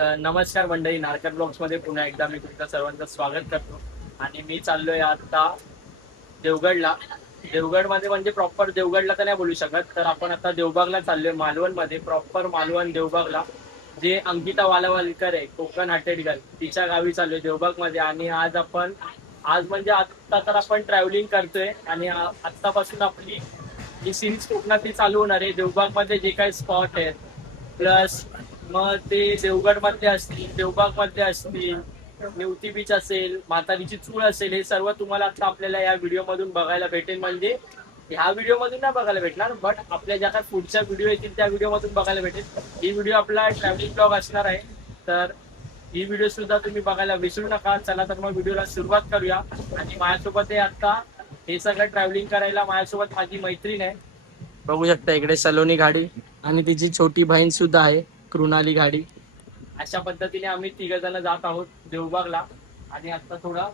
तर नमस्कार मंडळी, नारकर ब्लॉग्स मध्ये पुन्हा एकदा मी तुमचं सर्वांचं स्वागत करतो. आणि मी चाललोय आता देवगडला. देवगडमध्ये म्हणजे प्रॉपर देवगडला तर नाही बोलू शकत, तर आपण आता देवबागला चाललोय, मालवणमध्ये, प्रॉपर मालवण देवबागला. जे अंकिता वालावलकर आहे, कोकण हाटेडकर, तिच्या गावी चाललोय देवबागमध्ये. आणि आज म्हणजे आता तर आपण ट्रॅव्हलिंग करतोय आणि आत्तापासून आपली ही सिरीज कोकणातली चालू होणार आहे. देवबागमध्ये जे काही स्पॉट आहेत, प्लस मग ते देवगड मध्ये असतील, देवबाग मध्ये असतील, निवती बीच असेल, म्हातारीची चूळ असेल, हे सर्व तुम्हाला आता आपल्याला या व्हिडिओ मधून बघायला भेटेल. म्हणजे ह्या व्हिडिओ मधून नाही बघायला भेटणार, बट आपल्या ज्या काही पुढच्या व्हिडिओ येतील त्या व्हिडिओ मधून बघायला भेटेल. ही व्हिडिओ आपला ट्रॅव्हलिंग ब्लॉग असणार आहे, तर ही व्हिडिओ सुद्धा तुम्ही बघायला विसरू नका. चला तर मग व्हिडिओला सुरुवात करूया. आणि माझ्यासोबत आहे आता हे सगळं ट्रॅव्हलिंग करायला माझ्यासोबत माझी मैत्रीण आहे. बघू शकता इकडे सलोनी गाडी आणि तिची छोटी बहीण सुद्धा आहे, कृणाली गाडी. अशा पद्धतीने आम्ही तिघ जण जात आहोत देवबागला. आणि आता थोडा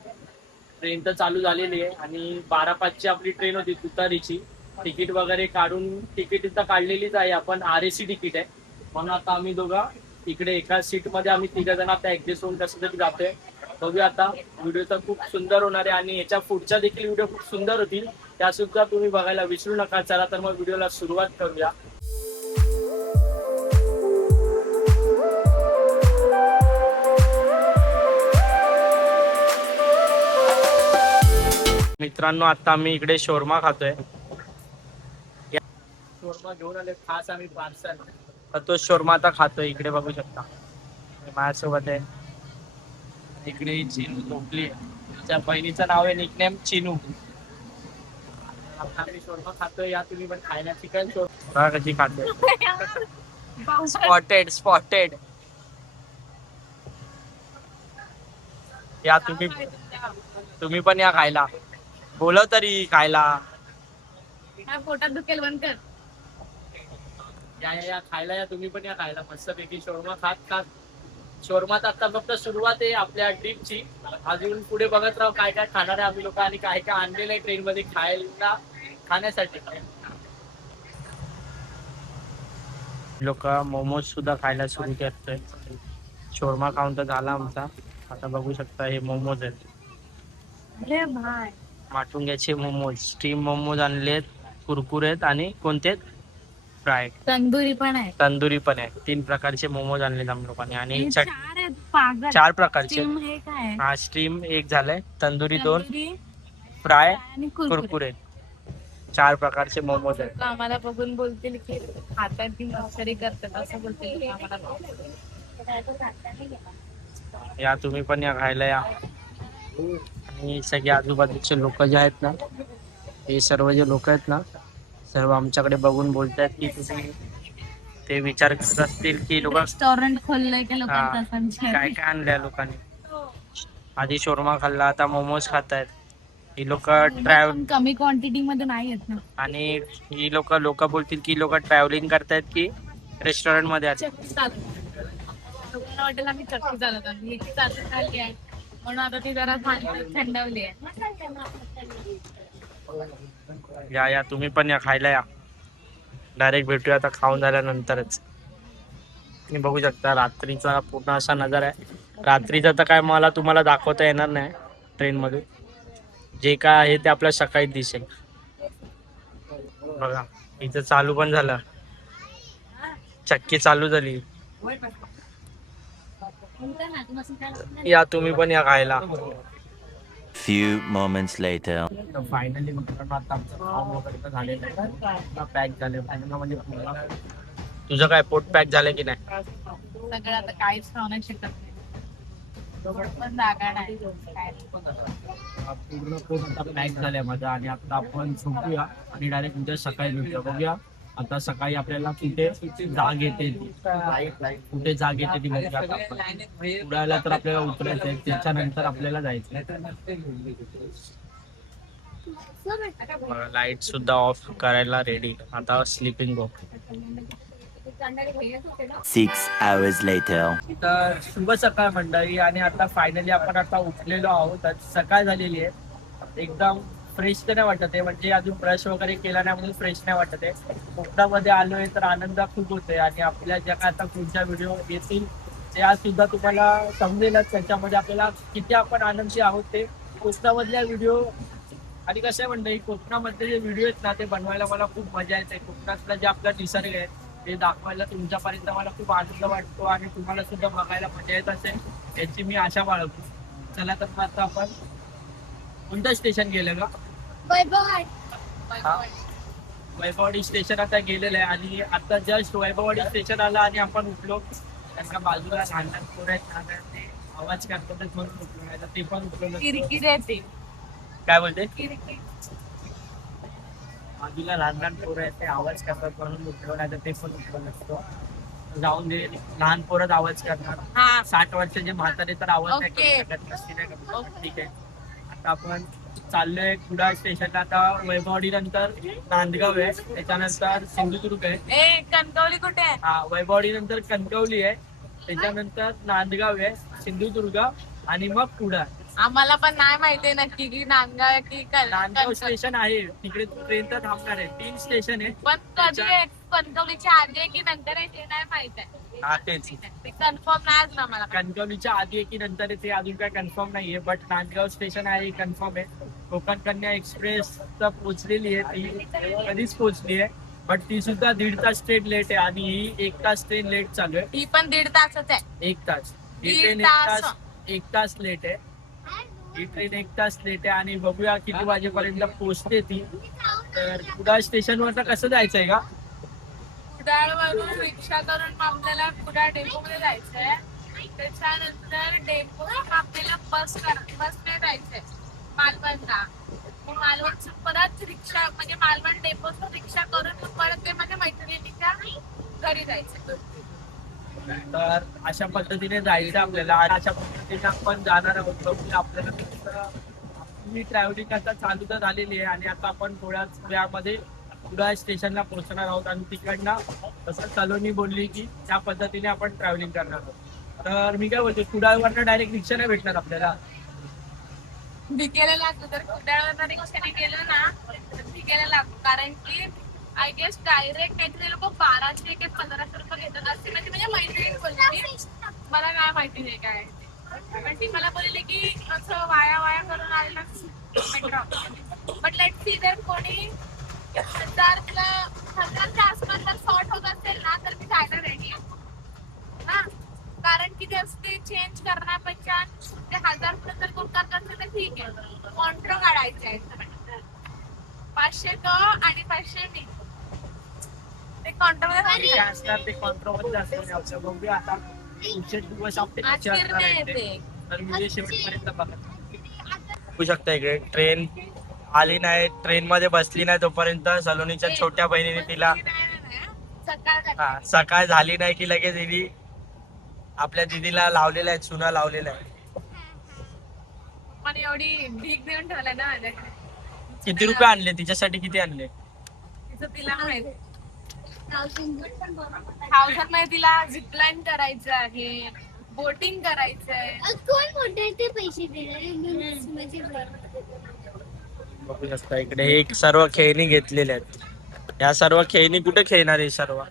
ट्रेन तर चालू झालेली आहे आणि 12:05 आपली ट्रेन होती तुतारीची. तिकीट वगैरे काढून, तिकीट इथं काढलेलीच आहे आपण, RAC तिकीट आहे. म्हणून आता आम्ही दोघं इकडे एका सीट मध्ये आम्ही तिघ जण आता ऍडजस्ट होऊन कसं तरी जातोय. बघूया आता. व्हिडिओ तर खूप सुंदर होणार आहे आणि याच्या पुढच्या देखील व्हिडिओ खूप सुंदर होतील, त्या सुद्धा तुम्ही बघायला विसरू नका. चला तर मग व्हिडिओला सुरुवात करूया. मित्रांनो, आता आम्ही इकडे शोरमा खातोय. शोरमा घेऊन आले खास आम्ही पार्सल. तो शोरमा आता खातोय. इकडे बघू शकता माझ्यासोबत आहे इकडे चिनू झोपली. तिच्या बहिणीचं नाव आहे निकनेम चिनू. आता आम्ही शोरमा खातोय, या तुम्ही पण खायला. चिकन शोरमा कशी खातोय, स्पॉटेड स्पॉटेड. या तुम्ही पण या खायला. बोलव तरी खायला. पोटात दुखेल, बंद कर. या खायला, या तुम्ही पण या खायला. मस्तपैकी शोरमा खात खात. शोरमात आता फक्त सुरुवात आहे आपल्या ट्रिपची. अजून पुढे बघत राहू काय काय खाणार आहे आम्ही लोक आणि काय काय आणलेलं आहे ट्रेन मध्ये खाण्यासाठी. लोक मोमोज सुद्धा खायला सुरू करतोय. शोरमा खाऊन तर झाला आमचा. आता बघू शकता हे मोमोज आहेत. अरे भाई, माटुंग्याचे मोमोज, स्टीम मोमोज आणलेत, कुरकुरेत आणि कोणते फ्राय, तंदुरी पण आहे. तंदुरी पण आहे. 3 प्रकारचे मोमोज आणलेत आम्ही लोकांनी. आणि हे चार आहेत, पागल. 4 प्रकारचे. Steam हे काय? हा, स्टीम एक झालंय, तंदुरी 2, तंदुरी फ्राय, आणि कुरकुरे. कुरकुरे. 4 प्रकारचे मोमोज आहेत. आम्हाला बघून बोलतील की खातात की मस्करी करतात, असं बोलतील आम्हाला. या तुम्ही पण या खायला या. आणि सगळे आजूबाजूचे लोक जे आहेत ना, हे सर्व जे लोक आहेत ना, सर्व आमच्याकडे बघून बोलतात की तुम्ही, ते विचार करत असतील की लोक रेस्टॉरंट खोललंय की लोकांचा काय संशय. काय आणलंय लोकांनी. आधी शोरमा खाल्ला, आता मोमोज खातायत. ही लोक पण कमी क्वांटिटी मध्ये नाही येत ना. आणि ही लोक बोलतील की लोक ट्रॅव्हलिंग करतायत की रेस्टॉरंट मध्ये आहेत. चक्की चालत, लोकांना वाटेल आम्ही चक्की चालत आम्ही एक चालत खाल्ली आहे, म्हणून आता ती जरा थंडवली आहे. या तुम्ही पण या खायला या. डायरेक्ट भेटूया आता खाऊन झाल्यानंतरच. तुम्ही बघू शकता रात्रीचा पूर्ण असा नजारा आहे. रात्रीचा तर काय मला तुम्हाला दाखवता येणार नाही ट्रेन मध्ये. जे काय आहे ते आपल्या सकाळी दिसेल. बघा इथं चालू पण झालं, चक्की चालू झाली. या तुम्ही पण या खायला. Few moments later. फायनली मित्रांनो आता आमचं खाऊन वगैरे तर झालेलं आहे, पॅक झाले. म्हणजे तुझं काय पोट पॅक झालं की नाही? सगळं आता काहीच खाऊ नाही शकत नाही, पण जागा नाही काय. पूर्ण पोट आता पॅक झालंय माझं. आणि आता आपण झोपूया आणि डायरेक्ट उद्या सकाळी भेटूया. बघूया आता सकाळी आपल्याला कुठे जाग येते, कुठे जाग येते ती बघूया. आता आपण उडायला तर आपल्याला उतरायचं आहे, त्याच्यानंतर आपल्याला जायचं. लाईट सुद्धा ऑफ करायला रेडी. आता स्लीपिंग बॉक्स. 6 hours later. तर शुभ सकाळ मंडळी. आणि आता फायनली आपण आता उठलेलो आहोत. सकाळ झालेली आहे. एकदम फ्रेश तर नाही वाटत आहे, म्हणजे अजून ब्रश वगैरे केला नाही म्हणून फ्रेश नाही वाटत आहे. कोकणामध्ये आलोय तर आनंद खूप होतोय. आणि आपल्या ज्या काय आता पुढच्या व्हिडिओ येतील त्या सुद्धा तुम्हाला समजेलच. त्याच्यामध्ये आपल्याला किती आपण आनंदी आहोत ते कोकणामधल्या व्हिडिओ. आणि कसं आहे म्हणलं, कोकणामधले जे व्हिडिओ आहेत ना ते बनवायला मला खूप मजा येते. कोकणातला जे आपला निसर्ग आहे ते दाखवायला तुमच्यापर्यंत मला खूप आनंद वाटतो आणि तुम्हाला सुद्धा बघायला मजा येत असेल याची मी आशा बाळगतो. चला तर मग आता आपण कोणतं स्टेशन गेलं का? वैभववाडी स्टेशन आता गेलेलं आहे आणि आता जस्ट वैभववाडी स्टेशन आलं आणि आपण उठलो. त्यांना बाजूला लहान लहान पोरं आहेत ना, ते आवाज करतातच म्हणून उठलो, नाही तर ते पण उठलो नसतो. किरकिर येते. काय बोलते? किरकिर. बाजूला लहान लहान पोरं आहेत ते आवाज करतात म्हणून उठलो, नाही तर ते पण उठलो नसतो. जाऊन दे, लहान पोरच आवाज करणार. हा 60 वर्षाचे म्हातारे तर आवाज नाही ओके. करू शकत, नसती नाही करू शकत. ठीक आहे, आता आपण चाललोय कुडाळ स्टेशनला. आता वैभववाडी नंतर नांदगाव आहे, त्याच्यानंतर सिंधुदुर्ग आहे. ए कणकवली कुठे आहे? हा, वैभववाडी नंतर कणकवली आहे, त्याच्यानंतर नांदगाव आहे, सिंधुदुर्ग आणि मग कुडाळ. आम्हाला पण नाही माहितीये नक्की की नांदगाव की नांदगाव स्टेशन आहे तिकडे, ट्रेन तर थांबणार आहे. 3 स्टेशन आहे. पण कधी आहे? कणकवलीच्या आधी आहे की नंतर आहे ते नाही माहित आहे. हा तेच, ते कन्फर्म नाही अजून आम्हाला. कणकवलीच्या आधी आहे की नंतर आहे ते अजून काय कन्फर्म नाहीये, बट नांदगाव स्टेशन आहे कन्फर्म आहे. कोकण कन्या एक्सप्रेस तर पोहोचलेली आहे, ती कधीच पोहोचली आहे, बट ती सुद्धा 1.5 तास ट्रेन लेट आहे आणि ही 1 तास ट्रेन लेट चालू आहे. ही पण 1.5 तासच आहे. 1 तास ही 1.5 ट्रेन तास. 1 तास लेट आहे. ही ट्रेन 1 तास लेट आहे आणि बघूया किती वाजेपर्यंत पोहोचते ती. तर कुडाळ स्टेशनवर कसं जायचंय का? कुडाळवरून रिक्षा करून मग आपल्याला कुडाळ डेपो मध्ये जायचंय. त्याच्यानंतर डेपो आपल्याला बसने जायचंय मालवणला. मग मालवण परत रिक्षा म्हणजे मालवण डेपोचं रिक्षा करून मग परत ते माझ्या मैत्रिणीच्या घरी जायचं. तर अशा पद्धतीने जायचं आपल्याला आणि अशा पद्धतीने आपण जाणार आहोत. बघूया आपल्याला आपली ट्रॅव्हलिंग आता चालू तर झालेली आहे आणि आता आपण थोड्याच वेळामध्ये कुडाळ स्टेशनला पोहोचणार आहोत आणि तिकडनं तसं सलोनी बोलली की त्या पद्धतीने आपण ट्रॅव्हलिंग करणार आहोत. तर मी काय बोलतो, कुडाळवरनं डायरेक्ट रिक्षा नाही भेटणार आपल्याला. भिकेला लागतो तर कुडाळवरून रिक्षाने गेलो ना तर भिकेला लागतो, कारण की आय गेस डायरेक्ट काहीतरी लोक 1200 की 1500 रुपये घेतात असते. म्हणजे माझ्या मैत्रिणी बोलली, मला काय माहिती नाही काय ते. पण ती मला बोलली की असं वाया करून आलेला. बट लेट्स सी जर कोणी 1000च्या आसपास जर शॉर्ट होत असेल ना तर मी जायला रेडी आहे ना, कारण की ते चेंज करण्यापेक्षा ते 1000 पर्यंत जर कोण करत असेल तर ठीक आहे. कॉन्ट्रो काढायचे आहे 500 तो आणि 500 मी. ते कॉन्ट्रो काय असणार ते कॉन्ट्रोवर्सी असणार आपलं. बघूया आता पुढचे दिवस आपले कसे असणार आहेत ते. तर व्हिडिओ शेवटपर्यंत बघा. बघू शकता इकडे ट्रेन आली नाही, ट्रेन मध्ये बसली नाही तोपर्यंत सलोनीच्या छोट्या बहिणीने तिला सकाळ झाली नाही की लगेच दिदी आपल्या दिदीला लावलेल्या आहेत, चुना लावलेल्या आहे. पण एवढी भीक देऊन ठेवलाय ना माझ्याकडे. किती रुपये आणले तिच्यासाठी? किती आणले? तिचं तिला माहिती 1000 मध्ये तिला झिपलाईन करायचं आहे, बोटिंग करायचं आहे. कोण मोठे ते पैसे देणार? बघू शकता इकडे एक सर्व खेळणी घेतलेले आहेत. या सर्व खेळणी कुठे खेळणार आहे सर्व?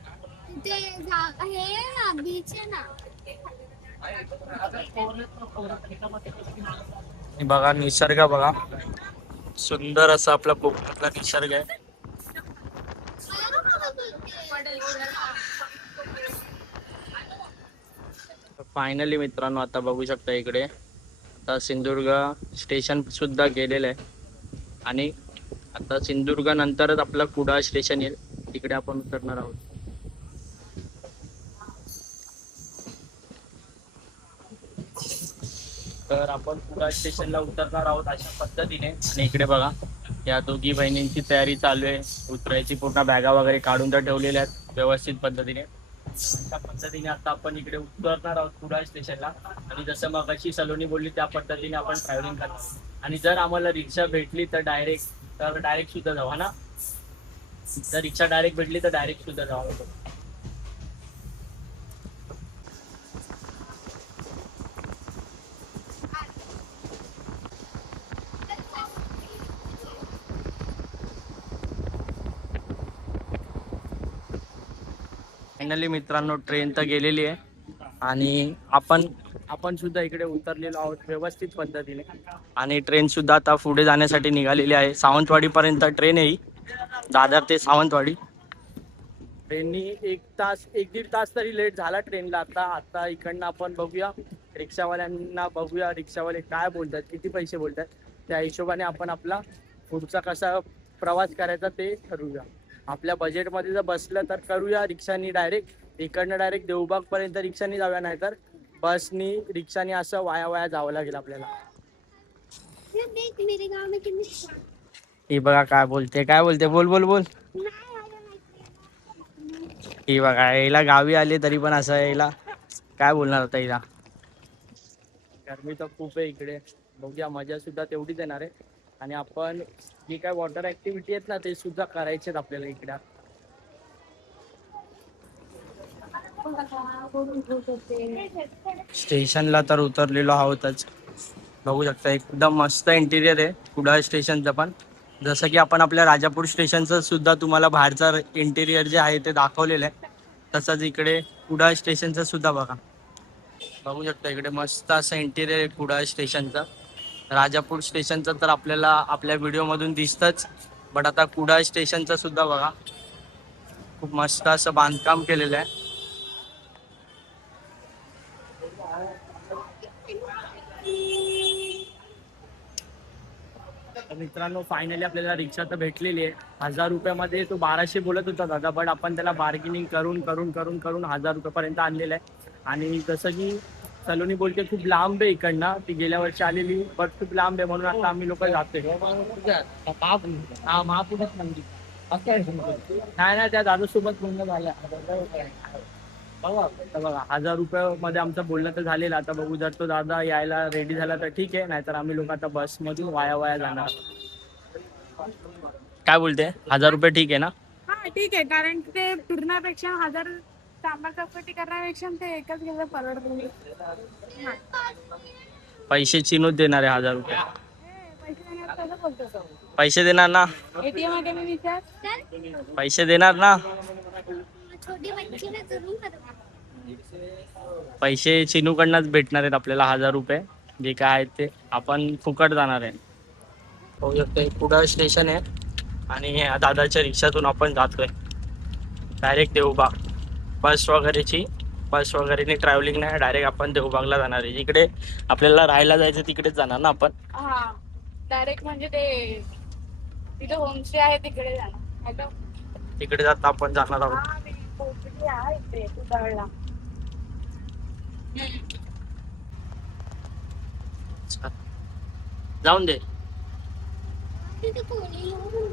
ते हे बीच आहे ना. बघा निसर्ग बघा, सुंदर असा आपला कोकणातला निसर्ग आहे. फायनली मित्रांनो आता बघू शकता इकडे आता सिंधुदुर्ग स्टेशन सुद्धा गेलेलं आहे आणि आता सिंधुदुर्ग नंतरच आपलं कुडाळ स्टेशन येईल, तिकडे आपण उतरणार आहोत. तर आपण कुडाळ स्टेशनला उतरणार आहोत अशा पद्धतीने. आणि इकडे बघा या दोघी बहिणींची तयारी चालू आहे उतरायची. पूर्ण बॅगा वगैरे काढून तर ठेवलेल्या आहेत व्यवस्थित पद्धतीने. अशा पद्धतीने आता आपण इकडे उतरणार आहोत कुडाळ स्टेशनला आणि जसं मगाशी सलोनी बोलली त्या पद्धतीने आपण ट्रॅव्हलिंग करणार. आणि जर आम्हाला रिक्षा भेटली तर डायरेक्ट सुद्धा जाऊ ना. जर रिक्षा डायरेक्ट भेटली तर डायरेक्ट सुद्धा जाऊ. फायनली मित्रांनो ट्रेन तर गेलेली आहे आणि आपण सुद्धा इकडे उतरलेलो आहोत व्यवस्थित पद्धतीने. आणि ट्रेन सुद्धा आता पुढे जाण्यासाठी निघालेली आहे. सावंतवाडी पर्यंत ट्रेन आहे, दादर ते सावंतवाडी. ट्रेननी 1-1.5 तास तरी लेट झाला ट्रेनला. आता इकडनं आपण बघूया रिक्षावाल्यांना, बघूया रिक्षावाले काय बोलतात, किती पैसे बोलतात. त्या हिशोबाने आपण आपला पुढचा कसा प्रवास करायचा ते ठरवूया. आपल्या बजेटमध्ये जर बसलं तर करूया रिक्षानी डायरेक्ट. इकडनं डायरेक्ट देवबागपर्यंत रिक्षानी जाऊया, नाही तर बसनी रिक्षानी असं वाया जावं लागेल आपल्याला. ये देख मेरे गांव में कितनी ही बघा काय बोलते बोल बोल बोल. ही बघा याला गावी आले तरी पण असं याला काय बोलणार होता हिला. गरमी तर खूप आहे इकडे. बघूया मजा सुद्धा तेवढीच येणार आहे. आणि आपण जी काय वॉटर ऍक्टिव्हिटी आहेत ना ते सुद्धा करायचे आहेत आपल्याला इकडे. स्टेशनला तर उतरलेलो आहोतच. बघू शकता एकदम मस्त इंटिरियर आहे कुडाळ स्टेशनचं पण. जसं की आपण आपल्या राजापूर स्टेशनचं सुद्धा तुम्हाला बाहेरचं इंटिरियर जे आहे ते दाखवलेलं आहे, तसंच इकडे कुडाळ स्टेशनचं सुद्धा बघू शकता. इकडे मस्त असं इंटिरियर आहे कुडाळ स्टेशनचं. राजापूर स्टेशनचं तर आपल्याला आपल्या व्हिडिओमधून दिसतंच, बट आता कुडाळ स्टेशनचं सुद्धा बघा. खूप मस्त असं बांधकाम केलेलं आहे. मित्रांनो फायनली आपल्याला रिक्षा तर भेटलेली आहे. 1000 रुपयामध्ये तो 1200 बोलत होता दादा, बट आपण त्याला बार्गेनिंग करून 1000 रुपयापर्यंत आणलेलं आहे. आणि जसं की सलोनी बोलते खूप लांब आहे इकडनं, ती गेल्या वर्षी आलेली बट खूप लांब आहे, म्हणून आता आम्ही लोक जातोय. नाही त्या दादूसोबत बोलणं झालं. बघा 1000 रुपयामध्ये आमचं बोलणं तर झालेलं. आता बघू जर तो दादा यायला रेडी झाला तर ठीक आहे, नाहीतर आम्ही लोक आता बसमधून वाया जाणार. काय बोलते 1000 रुपये ठीक आहे ना? हा ठीक आहे, कारण ते फिरण्यापेक्षा 1000 सांबार चौकटी करण्यापेक्षा ते एकच गेलं परवडतं. पैसे चिनूच देणार आहे 1000 रुपये. पैसे देणार कसं बोलतो? पैसे देणार ना? एटीएम मध्ये मी विचार पैसे देणार ना? छोटी बच्ची ना जरूर करवा. पैसे चिनूकडनंच भेटणार आहेत आपल्याला 1000 रुपये. जे काय आहेत ते आपण फुकट जाणार आहे. होऊ शकतं कुडाळ स्टेशन आहे आणि दादाच्या रिक्षातून आपण जातोय डायरेक्ट देवबाग. बस वगैरेने ट्रॅव्हलिंग नाही, डायरेक्ट आपण देवबागला जाणार आहे. इकडे आपल्याला राहायला जायचं तिकडेच जाणार ना आपण. हा डायरेक्ट म्हणजे ते तिथे होमस्टे आहे तिकडे जाणार. तिकडे जाता आपण जाणार आहोत. हा मी पोहोचली आहे इथे कुडाळला. जाऊन दे. तिथे कोणी येऊ?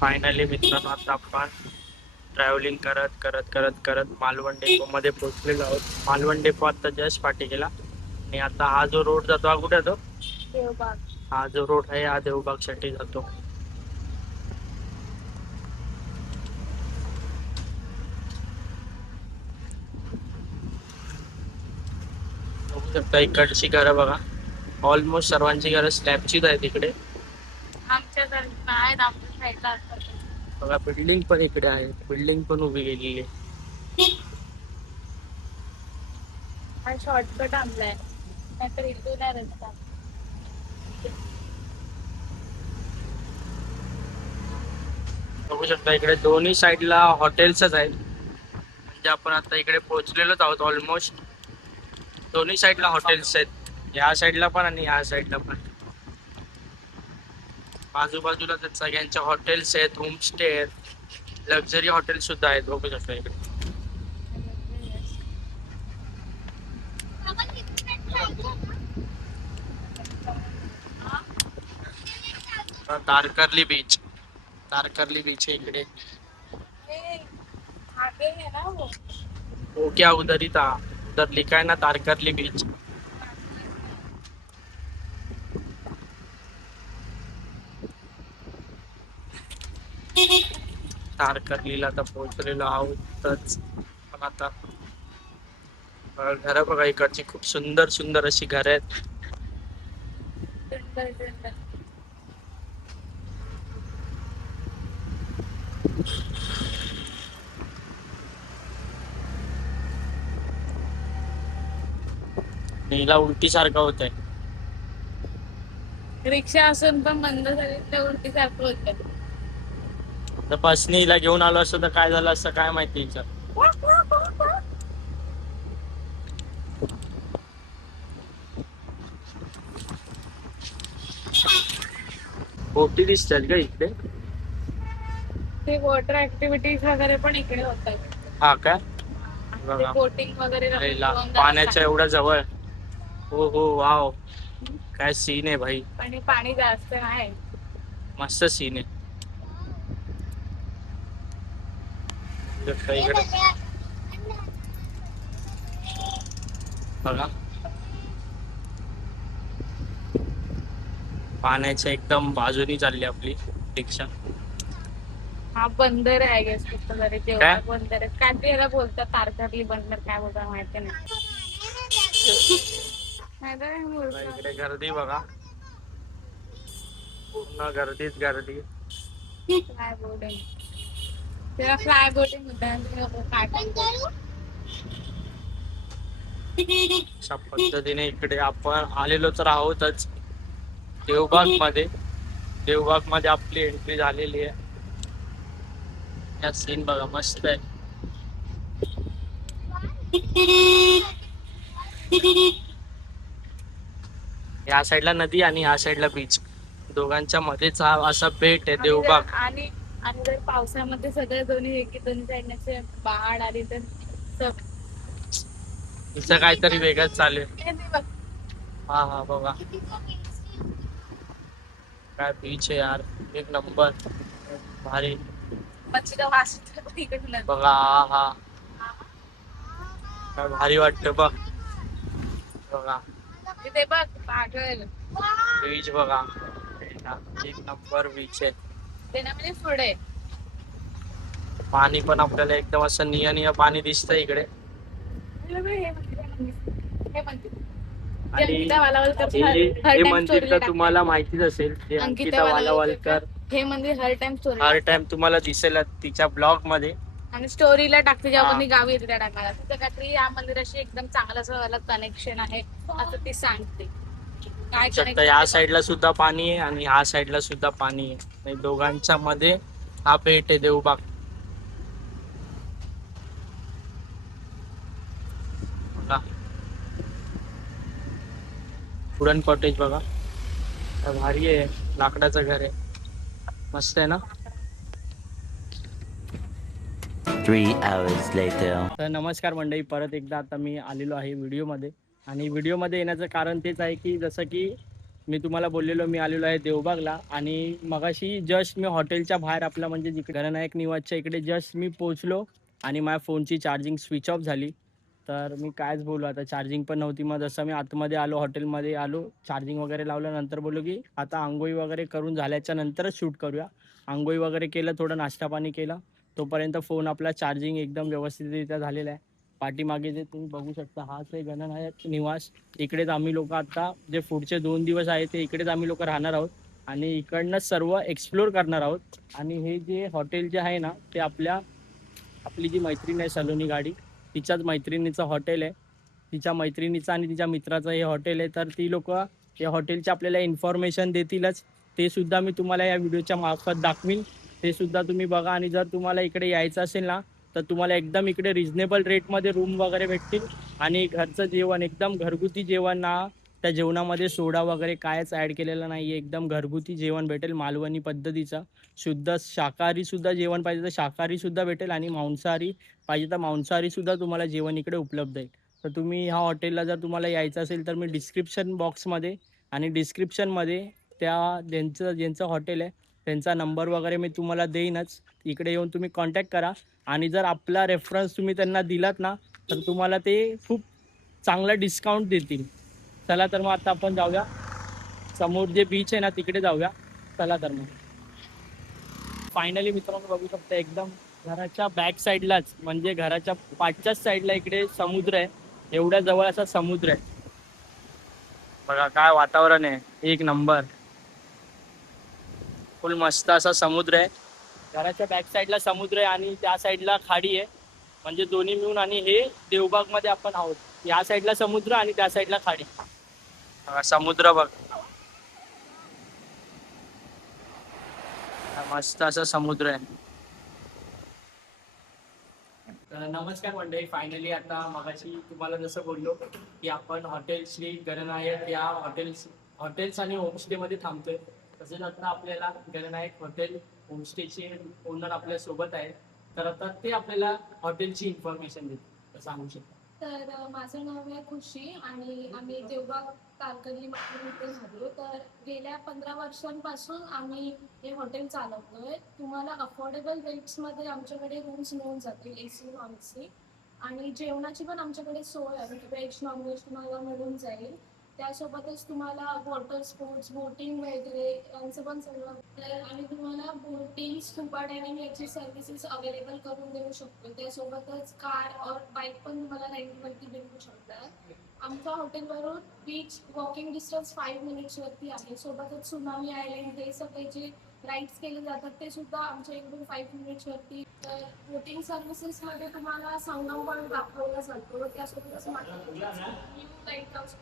फायनली मित्रांनो आता आपण ट्रॅव्हलिंग करत मालवण डेपो मध्ये पोहोचलेलो आहोत. मालवण डेपो आता जस्ट पाठी गेला. आणि आता हा जो रोड जातो हा कुठे जातो? देवबाग. हा जो रोड आहे हा देवबाग साठी जातो. बघू शकता इकडची घरं बघा. ऑलमोस्ट सर्वांची घरं स्लॅबचीच आहेत इकडे. आमच्या तर आहेत, आमच्या साईडला असतात. बघा बिल्डिंग पण इकडे आहे, बिल्डिंग पण उभी गेलेली आहे. हा शॉर्टकट आणलाय, नाहीतर इथून नाही रस्ता. बघू शकता इकडे दोन्ही साईडला हॉटेल्सच आहेत. म्हणजे आपण आता इकडे पोहोचलेलोच आहोत ऑलमोस्ट. दोन्ही साईडला हॉटेल्स आहेत, या साईडला पण आणि या साईडला पण. आजूबाजूला तर सगळ्यांच्या हॉटेल्स आहेत, होमस्टे आहेत, लक्झरी हॉटेल सुद्धा आहेत. बघू शकता इकडे. आपण किती जायचं ना? तारकर्ली बीच है इकडे. आगे है ना वो. वो क्या उधर ही था, उधर लिखा है ना तारकर्ली बीच. तारकर्लीला आता पोहोचलेलो आहोतच. पण आता घर बघा इकडची खूप सुंदर सुंदर अशी घर आहेत. सुंदर सुंदर. हिला उलटी सारखं होत आहे. रिक्षा असून पण बंद झाली तर उलटी सारखं होतं. तर बसने हिला घेऊन आलो असतो तर काय झालं असतं काय माहिती हिचं. बोटी दिसतात का इकडे? ते वॉटर ऍक्टिव्हिटीज वगैरे पण इकडे होतात. हा काय ते बघा बोटिंग वगैरे पहिला दोन पाण्याच्या एवढ्या जवळ. हो हो वाव काय सीन आहे भाई. आणि पाणी जास्त नाही. मस्त सीन आहे. इकडे बघा पाण्याच्या एकदम बाजूनी चालली आपली रिक्षा. हा बंदर आहे गेस कुठं तरी काय? तेव्हा बंदर आहे. काय ते याला बोलतात तारकर्ली बंदर काय बोलतात माहिती नाही. नाहीतर हे बोलतात. इकडे गर्दी बघा पूर्ण गर्दीच गर्दी. Fly boating. तेव्हा फ्लाय बोटिंग होतं काय पण. अशा पद्धतीने इकडे आपण आलेलो तर आहोतच देवबाग मध्ये. देवबाग मध्ये आपली एंट्री झालेली आहे. या सीन बघा मस्त आहे. या साईडला नदी आणि या साईडला बीच दोघांच्या मध्येच हा असा बेट आहे देवबाग. आणि आणि जर पावसामध्ये सगळे दोन्ही साईडने बाढ आली तर सब हिचं काहीतरी वेगळंच चालू आहे. हे ते बघ. हा हा बघा काय बीच आहे यार एक नंबर भारी. मच्छीचा वास येतो इकडून. बघा हा हा काय भारी वाटतं बघ. बघा तिथे बघ पागल. बीच बघा एक नंबर बीच आहे. ते ना म्हणजे पुढे पाणी पण आपल्याला एकदम असं निय निय पाणी दिसतंय इकडे. हे मंदिर आणि अंकिता वालावलकर हे मंदिर तर तुम्हाला माहितीच असेल. ते अंकिता वालावलकर हे मंदिर हर टाइम स्टोरी हर टाइम तुम्हाला दिसेल तिच्या ब्लॉग मध्ये आणि स्टोरीला टाकते जेव्हा कोणी गावी येते त्या टायमाला. तिथे काहीतरी या मंदिराशी एकदम चांगलं असं अलग कनेक्शन आहे असं ती सांगते. काय शकता या साईडला सुद्धा पाणी आहे आणि ह्या साईडला सुद्धा पाणी आहे. आणि दोघांच्या मध्ये हा बेट आहे देवबाग. बघा वुडन कॉटेज बघा काय भारी आहे. लाकडाचं घर आहे मस्त आहे ना. 3 hours later. तर नमस्कार मंडळी परत एकदा आता मी आलेलो आहे व्हिडिओमध्ये. आणि व्हिडिओमध्ये येण्याचं कारण तेच आहे की जसं की मी तुम्हाला बोललेलो मी आलेलो आहे देवबागला. आणि मगाशी जस्ट मी हॉटेलच्या बाहेर आपला म्हणजे जिकडे गणनायक निवासच्या इकडे जस्ट मी पोहोचलो आणि माझ्या फोनची चार्जिंग स्विच ऑफ झाली. तर मी कायच बोलू आता चार्जिंग पण नव्हती. मग जसं मी आतमध्ये आलो हॉटेलमध्ये आलो चार्जिंग वगैरे लावल्यानंतर बोललो की आता आंघोळी वगैरे करून झाल्याच्या नंतरच शूट करूया. आंघोळी वगैरे केलं थोडं नाश्ता पाणी केला तोपर्यंत फोन आपला चार्जिंग एकदम व्यवस्थितरित्या झालेला आहे. पाठीमागे जे तुम्ही बघू शकता हाच आहे गणनायक निवास. इकडेच आम्ही लोक आता जे पुढचे 2 दिवस आहेत ते इकडेच आम्ही लोक राहणार आहोत आणि इकडनं सर्व एक्सप्लोर करणार आहोत. आणि हे जे हॉटेल जे आहे ना ते आपली जी मैत्रीण आहे सलोनी गाडी तिच्याच मैत्रिणीचं हॉटेल आहे. तिच्या मैत्रिणीचं आणि तिच्या मित्राचं हे हॉटेल आहे. तर ती लोक या हॉटेलचे आपल्याला इन्फॉर्मेशन देतीलच. ते सुद्धा मी तुम्हाला या व्हिडिओच्या मार्फत दाखवीन. ते सुद्धा तुम्ही बघा. आणि जर तुम्हाला इकडे यायचं असेल ना तर तुम्हाला एकदम इकडे रिजनेबल रेटमध्ये रूम वगैरे भेटतील. आणि घरचं जेवण एकदम घरगुती जेवण ना त्या जेवणामध्ये सोडा वगैरे कायच ॲड केलेलं नाही आहे. एकदम घरगुती जेवण भेटेल मालवणी पद्धतीचं. शुद्ध शाकाहारीसुद्धा जेवण पाहिजे तर शाकाहारीसुद्धा भेटेल आणि मांसाहारी पाहिजे तर मांसाहारीसुद्धा तुम्हाला जेवण इकडे उपलब्ध आहे. तर तुम्ही ह्या हॉटेलला जर तुम्हाला यायचं असेल तर मी डिस्क्रिप्शन बॉक्समध्ये आणि डिस्क्रिप्शनमध्ये ज्यांचं हॉटेल आहे त्यांचा नंबर वगैरे मी तुम्हाला देईनच. इकडे येऊन तुम्ही कॉन्टॅक्ट करा. आणि जर आपला रेफरन्स तुम्ही त्यांना दिलात ना तर तुम्हाला ते खूप चांगला डिस्काउंट देतील. चला तर मग आता आपण जाऊया समोर जे बीच आहे ना तिकडे जाऊया. चला तर मग फायनली मित्रांनो बघू शकता एकदम घराच्या बॅक साईडलाच म्हणजे घराच्या पाठच्याच साईडला इकडे समुद्र आहे. एवढ्या जवळ असा समुद्र आहे. बघा काय वातावरण आहे, एक नंबर. फुल मस्त असा समुद्र आहे. घराच्या बॅक साईडला समुद्र आहे आणि त्या साईडला खाडी आहे. म्हणजे दोन्ही मिळून आणि हे देवबाग मध्ये आपण आहोत. या साईडला समुद्र आणि त्या साईडला खाडी. बघा समुद्र बघ, मस्त असा समुद्र आहे. तर नमस्कार मंडळी, फायनली आता मगाशी तुम्हाला जसं बोललो की आपण हॉटेल श्री गणनायक या हॉटेल्स आणि होमस्टे मध्ये थांबतोय. तसेच आता आपल्याला गणनायक हॉटेल होमस्टेचे ओनर आपल्या सोबत आहे. तर आता ते आपल्याला हॉटेलची इन्फॉर्मेशन देतील, सांगू शकता. तर माझं नाव आहे खुशी आणि आम्ही देवबाग तारकर्ली इथे झालो. तर गेल्या 15 वर्षांपासून आम्ही हे हॉटेल चालवतोय. तुम्हाला अफोर्डेबल रेट्समध्ये आमच्याकडे रूम्स मिळून जातील, AC नॉन-AC. आणि जेवणाची पण आमच्याकडे सोय आहे, व्हेज नॉनव्हेज तुम्हाला मिळून जाईल. त्यासोबतच तुम्हाला वॉटर स्पोर्ट्स, बोटिंग वगैरे यांचं पण सगळं. तर आम्ही तुम्हाला बोटिंग, स्कुबा डायव्हिंग याची सर्व्हिसेस अवेलेबल करून देऊ शकतो. त्यासोबतच कार और बाईक पण तुम्हाला रेंटवरती भेटू शकतात. आमच्या हॉटेलवरून बीच वॉकिंग डिस्टन्स 5 मिनिट्सवरती आहे. सोबतच सुनामी आयलंड हे सगळे जे राईड्स केले जातात ते सुद्धा आमच्या इकडून 5 मिनिट्सवरती. तर बोटिंग सर्व्हिसेसमध्ये तुम्हाला संगम पण दाखवला जातो. त्यासोबतच न्यू लाईट हाऊस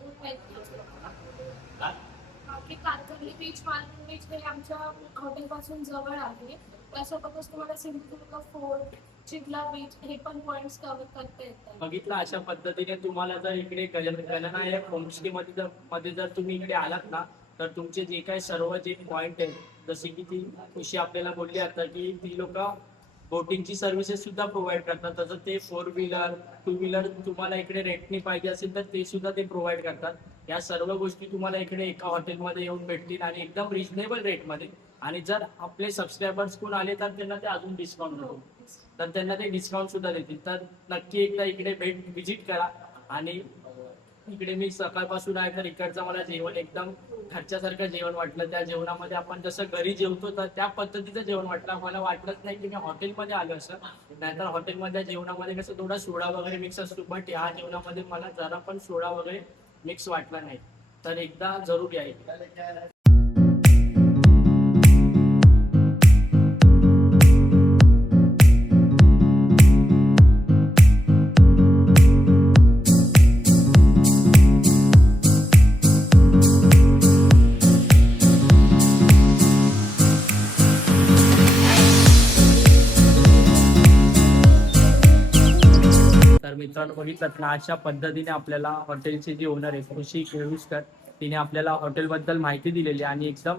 बाकी तारकर्ली बीच, मालवण बीच हे आमच्या हॉटेलपासून जवळ आहे. त्यासोबतच तुम्हाला सिंधुदुर्ग फोर्ट, चिखला बीच हे पण पॉइंट्स कव्हर करता येतात. बघितलं, अशा पद्धतीने तुम्हाला जर इकडे गणनायक होमस्टे मध्ये जर तुम्ही इकडे आलात ना, तर तुमचे जे काही सर्व जे पॉइंट आहेत, जसे की ती खुशी आपल्याला बोलली आता की ती लोक बोटिंगची सर्व्हिसेस सुद्धा प्रोव्हाइड करतात. तसं ते 4 व्हीलर 2 व्हीलर तुम्हाला इकडे रेंटनी पाहिजे असेल तर ते सुद्धा ते प्रोव्हाइड करतात. या सर्व गोष्टी तुम्हाला इकडे एका हॉटेलमध्ये येऊन भेटतील आणि एकदम रिजनेबल रेटमध्ये. आणि जर आपले सबस्क्रायबर्स कोण आले तर त्यांना ते अजून डिस्काउंट देतील, तर त्यांना ते डिस्काउंट सुद्धा देतील. तर नक्की एकदा इकडे व्हिजिट करा. आणि इकडे मी सकाळपासून आहे तर इकडचं मला जेवण एकदम घरच्यासारखं जेवण वाटलं. त्या जेवणामध्ये आपण जसं घरी जेवतो तर त्या पद्धतीचं जेवण वाटलं. मला वाटलंच नाही की मी हॉटेलमध्ये आलो असं. नाहीतर हॉटेलमध्ये जेवणामध्ये कसं थोडा सोडा वगैरे मिक्स असतो, बट या जेवणामध्ये मला जरा पण सोडा वगैरे मिक्स वाटला नाही. तर एकदा जरूर या. तर मित्रांनो बघितलं ना, अशा पद्धतीने आपल्याला हॉटेलचे जे ओनर आहे खुशी केळुसकर, तिने आपल्याला हॉटेलबद्दल माहिती दिलेली. आणि एकदम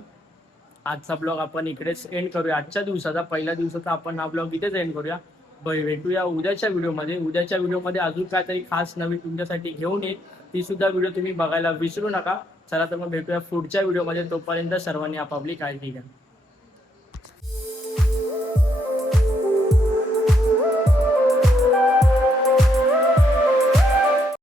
आजचा ब्लॉग आपण इकडेच एंड करूया. आजच्या दिवसाचा, पहिल्या दिवसाचा आपण हा ब्लॉग इथेच एंड करूया. भेटूया उद्याच्या व्हिडिओमध्ये. उद्याच्या व्हिडिओमध्ये अजून काहीतरी खास नवीन तुमच्यासाठी घेऊन येईल. ती सुद्धा व्हिडिओ तुम्ही बघायला विसरू नका. चला तर मग भेटूया पुढच्या व्हिडिओमध्ये. तोपर्यंत सर्वांनी आपापली काळजी घ्या.